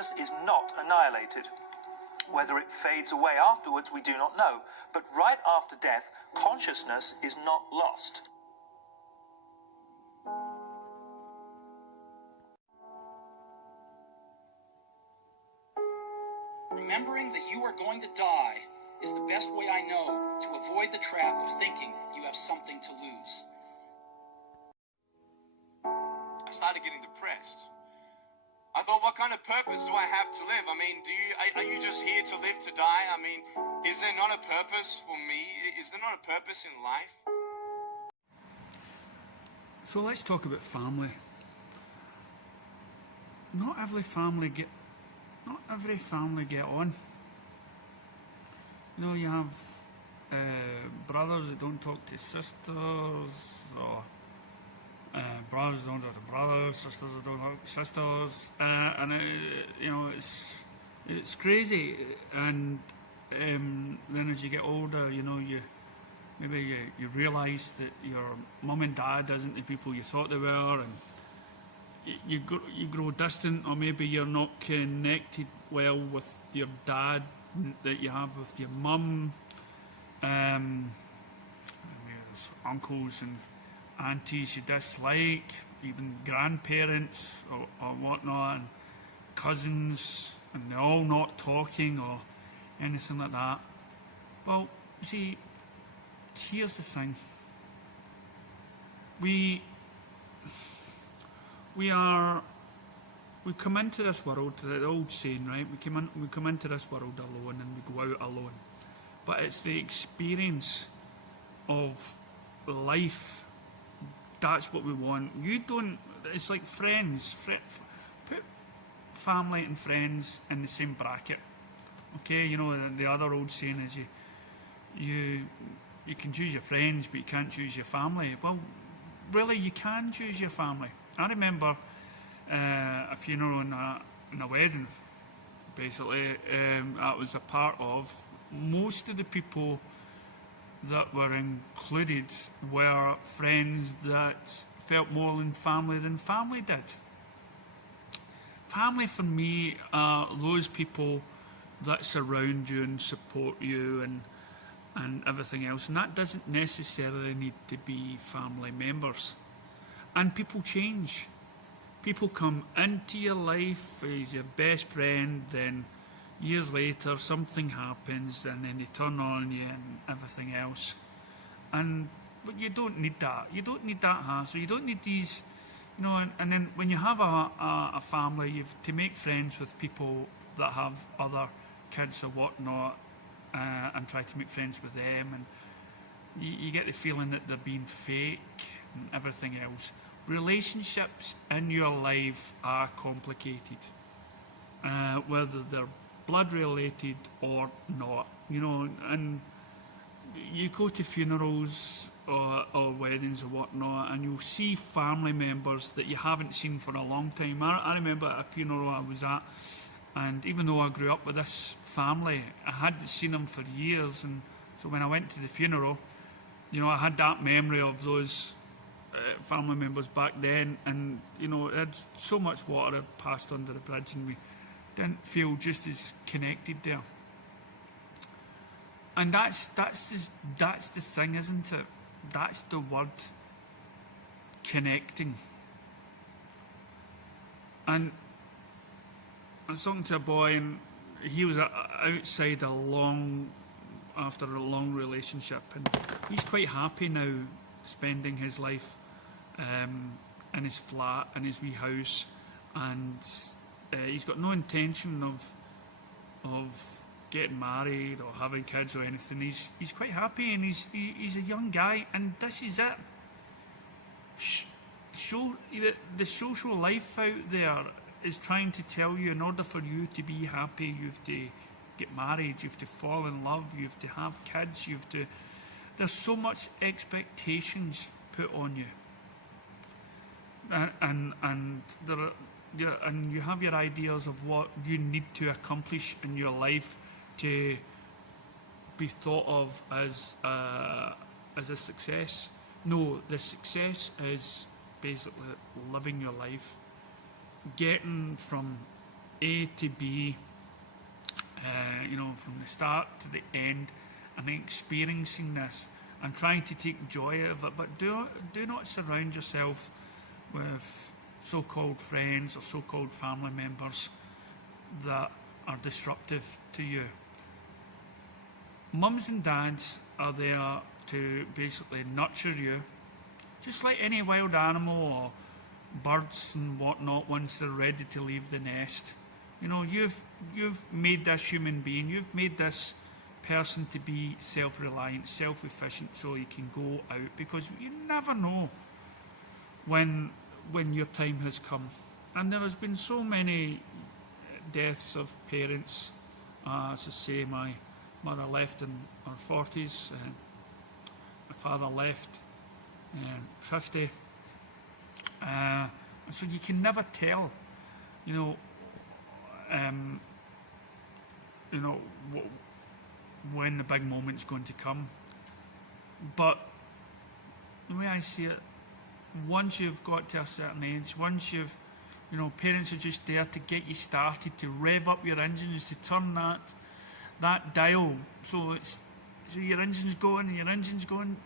consciousness is not annihilated. Whether it fades away afterwards, we do not know, but right after death, consciousness is not lost. Remembering that you are going to die is the best way I know to avoid the trap of thinking you have something to lose. I started getting depressed. I thought, what kind of purpose do I have to live? I mean, are you just here to live to die? I mean, is there not a purpose for me? Is there not a purpose in life? So let's talk about family. Not every family get on. You know, you have brothers that don't talk to sisters, or brothers don't talk to brothers, sisters that don't talk to sisters, and you know, it's crazy. And then as you get older, you know, you realise that your mum and dad isn't the people you thought they were, and you grow distant, or maybe you're not connected well with your dad that you have with your mum. There's uncles and aunties you dislike, even grandparents or whatnot, and cousins, and they're all not talking or anything like that. Well, you see, here's the thing. We come into this world, the old saying, right? We come into this world alone and we go out alone. But it's the experience of life, that's what we want. It's like friends. Put family and friends in the same bracket. Okay, you know, the other old saying is you can choose your friends, but you can't choose your family. Well, really, you can choose your family. I remember a funeral and a wedding, basically. I was a part of. Most of the people that were included were friends that felt more in family than family did. Family for me are those people that surround you and support you and everything else, and that doesn't necessarily need to be family members. And people change. People come into your life as your best friend, then years later something happens and then they turn on you and everything else. But you don't need that. You don't need that hassle. You don't need these, you know, and then when you have a family, you have to make friends with people that have other kids or whatnot, and try to make friends with them, and you get the feeling that they're being fake and everything else. Relationships in your life are complicated, whether they're blood related or not, you know. And you go to funerals or weddings or whatnot, and you'll see family members that you haven't seen for a long time. I remember at a funeral I was at, and even though I grew up with this family, I hadn't seen them for years. And so when I went to the funeral, you know, I had that memory of those family members back then, and you know, it had so much water had passed under the bridge, and we didn't feel just as connected there. And that's the thing, isn't it? That's the word, connecting. And I was talking to a boy, and he was outside after a long relationship, and he's quite happy now, spending his life in his flat, in his wee house, and he's got no intention of getting married or having kids or anything. He's quite happy, and he's a young guy, and this is it. The social life out there is trying to tell you, in order for you to be happy, you have to get married, you have to fall in love, you have to have kids, there's so much expectations put on you, and you have your ideas of what you need to accomplish in your life to be thought of as a success. No, the success is basically living your life, getting from A to B, from the start to the end, and experiencing this and trying to take joy out of it. But do not surround yourself with so-called friends or so-called family members that are disruptive to you. Mums and dads are there to basically nurture you, just like any wild animal or birds and whatnot. Once they're ready to leave the nest, you've made this human being, you've made this person to be self-reliant, self-efficient, so you can go out, because you never know when your time has come. And there has been so many deaths of parents. As I say, my mother left in her 40s, my father left 50, so you can never tell, when the big moment's going to come. But the way I see it, once you've got to a certain age, once you've, parents are just there to get you started, to rev up your engines, to turn that dial, so your engine's going and your engine's going,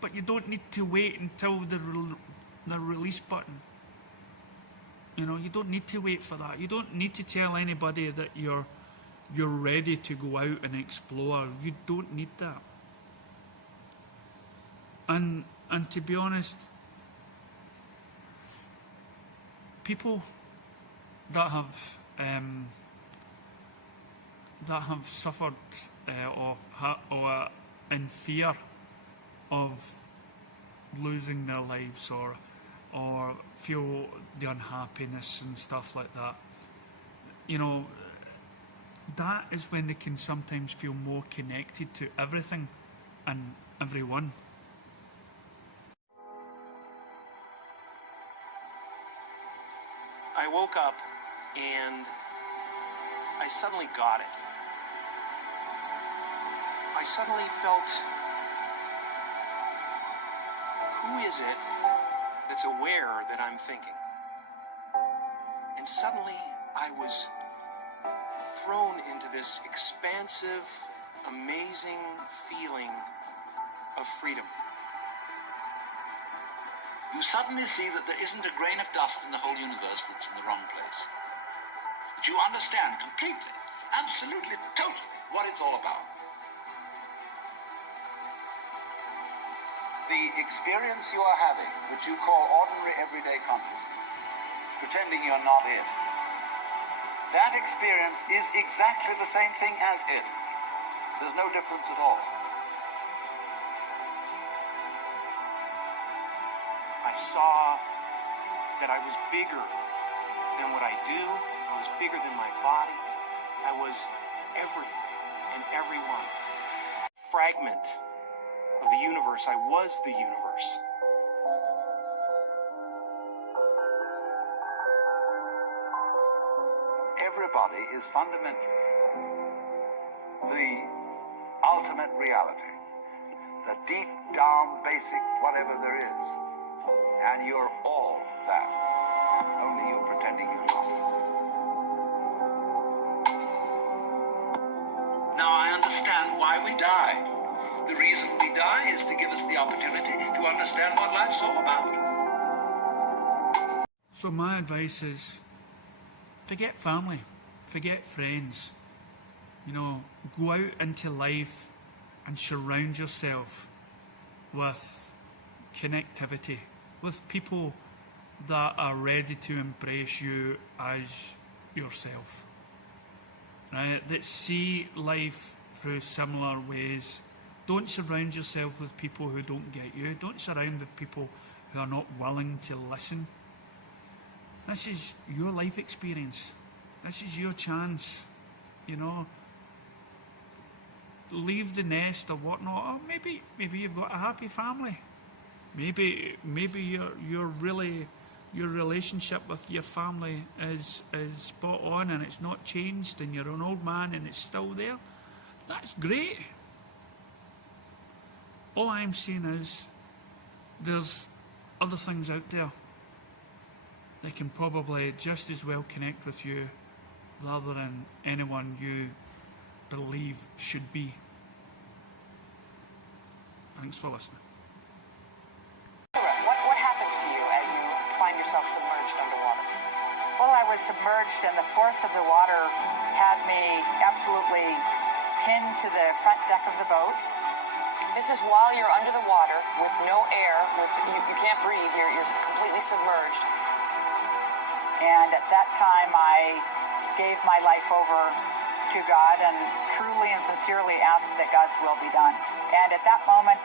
but you don't need to wait until the release button. You don't need to wait for that. You don't need to tell anybody that you're ready to go out and explore. You don't need that. And to be honest, people that have suffered or in fear of losing their lives or feel the unhappiness and stuff like that, that is when they can sometimes feel more connected to everything and everyone. I woke up and I suddenly got it. I suddenly felt, who is it that's aware that I'm thinking? And suddenly I was thrown into this expansive, amazing feeling of freedom. You suddenly see that there isn't a grain of dust in the whole universe that's in the wrong place. That you understand completely, absolutely, totally what it's all about. The experience you are having, which you call ordinary everyday consciousness, pretending you're not it, that experience is exactly the same thing as it. There's no difference at all. I saw that I was bigger than what I do. I was bigger than my body. I was everything and everyone. Fragment of the universe. I was the universe. Everybody is fundamentally the ultimate reality, the deep down basic whatever there is. And you're all that, only you're pretending you're not. Now I understand why we die. The reason we die is to give us the opportunity to understand what life's all about. So my advice is, forget family, forget friends. Go out into life and surround yourself with connectivity, with people that are ready to embrace you as yourself, right? That see life through similar ways. Don't surround yourself with people who don't get you. Don't surround with people who are not willing to listen. This is your life experience. This is your chance, Leave the nest or whatnot. Or maybe you've got a happy family. Maybe you're really, your relationship with your family is spot on and it's not changed and you're an old man and it's still there. That's great. All I'm saying is there's other things out there that can probably just as well connect with you rather than anyone you believe should be. Thanks for listening. What happens to you as you find yourself submerged underwater? Well, I was submerged, and the force of the water had me absolutely pinned to the front deck of the boat. This is while you're under the water with no air, you can't breathe, you're completely submerged. And at that time, I gave my life over to God and truly and sincerely asked that God's will be done. And at that moment,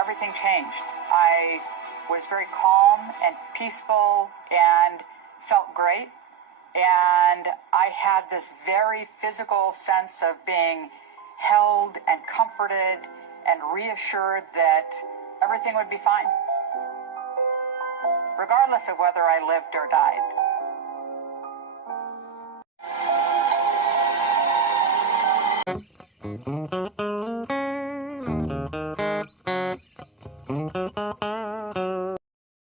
everything changed. I was very calm and peaceful and felt great. And I had this very physical sense of being held and comforted and reassured that everything would be fine, regardless of whether I lived or died.